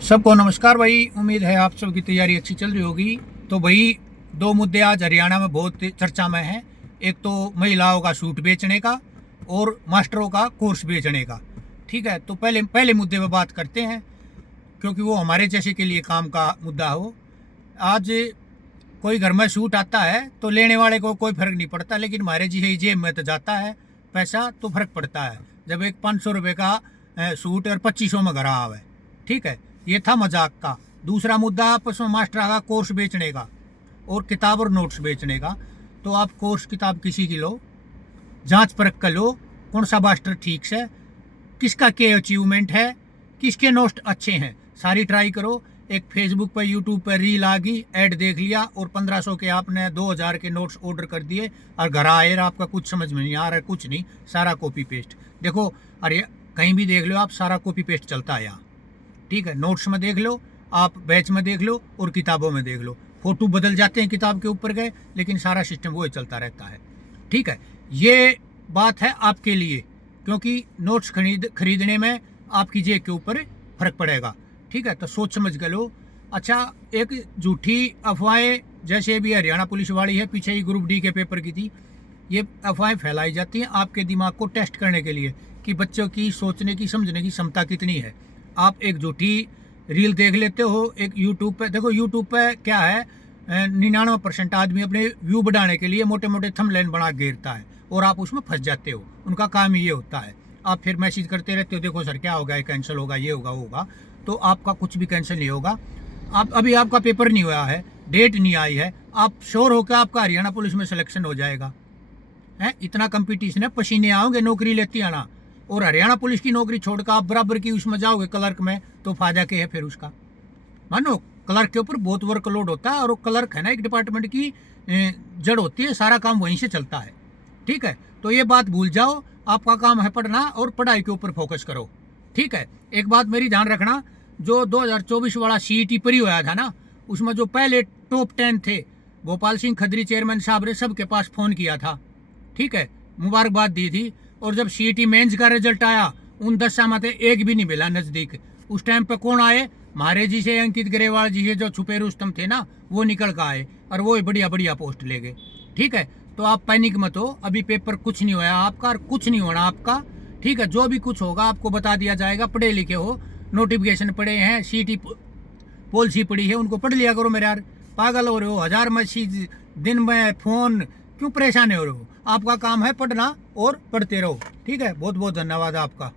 सबको नमस्कार भाई। उम्मीद है आप सबकी तैयारी अच्छी चल रही होगी। तो भाई दो मुद्दे आज हरियाणा में बहुत चर्चा में हैं। एक तो महिलाओं का सूट बेचने का और मास्टरों का कोर्स बेचने का। ठीक है, तो पहले पहले मुद्दे पे बात करते हैं क्योंकि वो हमारे जैसे के लिए काम का मुद्दा हो। आज कोई घर में सूट आता है तो लेने वाले को कोई फर्क नहीं पड़ता, लेकिन हमारे जी जेब में तो जाता है पैसा तो फर्क पड़ता है जब एक 500 रुपये का सूट और 2500 में घर आवे। ठीक है, ये था मजाक का। दूसरा मुद्दा आपस में मास्टर का कोर्स बेचने का और किताब और नोट्स बेचने का। तो आप कोर्स किताब किसी की लो, जांच परख कर लो कौन सा मास्टर ठीक से, किसका क्या अचीवमेंट है, किसके नोट्स अच्छे हैं, सारी ट्राई करो। एक फेसबुक पर यूट्यूब पर रील आ गई, ऐड देख लिया और 1500 के आपने 2000 के नोट्स ऑर्डर कर दिए और घर आए आपका कुछ समझ में नहीं आ रहा है, कुछ नहीं, सारा कॉपी पेस्ट। देखो अरे कहीं भी देख लो आप, सारा कॉपी पेस्ट चलता है यहाँ। ठीक है, नोट्स में देख लो, आप बैच में देख लो और किताबों में देख लो। फोटो बदल जाते हैं किताब के ऊपर गए, लेकिन सारा सिस्टम वही चलता रहता है। ठीक है, ये बात है आपके लिए क्योंकि नोट्स खरीदने में आपकी जेब के ऊपर फर्क पड़ेगा। ठीक है, तो सोच समझ के लो। अच्छा, एक झूठी अफवाहें जैसे अभी हरियाणा पुलिस वाली है, पीछे ही ग्रुप डी के पेपर की थी, ये अफवाहें फैलाई जाती हैं आपके दिमाग को टेस्ट करने के लिए कि बच्चों की सोचने की समझने की क्षमता कितनी है। आप एक झूठी रील देख लेते हो एक यूट्यूब पे। देखो यूट्यूब पे क्या है, 99% आदमी अपने व्यू बढ़ाने के लिए मोटे मोटे थंबनेल बना घेरता है और आप उसमें फंस जाते हो। उनका काम ही ये होता है। आप फिर मैसेज करते रहते हो, देखो सर क्या होगा, ये कैंसिल होगा, ये होगा वो होगा। तो आपका कुछ भी कैंसिल नहीं होगा। आप अभी आपका पेपर नहीं हुआ है, डेट नहीं आई है, आप श्योर होकर आपका हरियाणा पुलिस में सिलेक्शन हो जाएगा। है इतना कंपटीशन है, पसीने आओगे नौकरी लेती आना। और हरियाणा पुलिस की नौकरी छोड़कर आप बराबर की उसमें जाओगे क्लर्क में, तो फायदा क्या है फिर उसका। मानो क्लर्क के ऊपर बहुत वर्कलोड होता है और वो क्लर्क है ना एक डिपार्टमेंट की जड़ होती है, सारा काम वहीं से चलता है। ठीक है, तो ये बात भूल जाओ, आपका काम है पढ़ना और पढ़ाई के ऊपर फोकस करो। ठीक है, एक बात मेरी ध्यान रखना, जो 2024 वाला CET परी हुआ था ना, उसमें जो पहले टॉप 10 थे, गोपाल सिंह खत्री चेयरमैन साहब ने सबके पास फोन किया था। ठीक है, मुबारकबाद दी थी। और जब CET मेंस का रिजल्ट आया, उन 10 में से एक भी नहीं मिला नजदीक। उस टाइम पे कौन आए, महारे जी से अंकित ग्रेवाल जी से जो छुपे रुस्तम थे ना, वो निकल कर आए और वो बढ़िया बढ़िया पोस्ट ले गए। ठीक है, तो आप पैनिक मत हो, अभी पेपर कुछ नहीं हुआ आपका और कुछ नहीं होना आपका। ठीक है, जो भी कुछ होगा आपको बता दिया जाएगा। पढ़े लिखे हो, नोटिफिकेशन पढ़े हैं, CET पॉलिसी पड़ी है, उनको पढ़ लिया करो। मेरे यार पागल हो रहे हो, 1000 मैसेज दिन में, फोन क्यों परेशान हो रहे हो। आपका काम है पढ़ना और पढ़ते रहो। ठीक है, बहुत बहुत धन्यवाद आपका।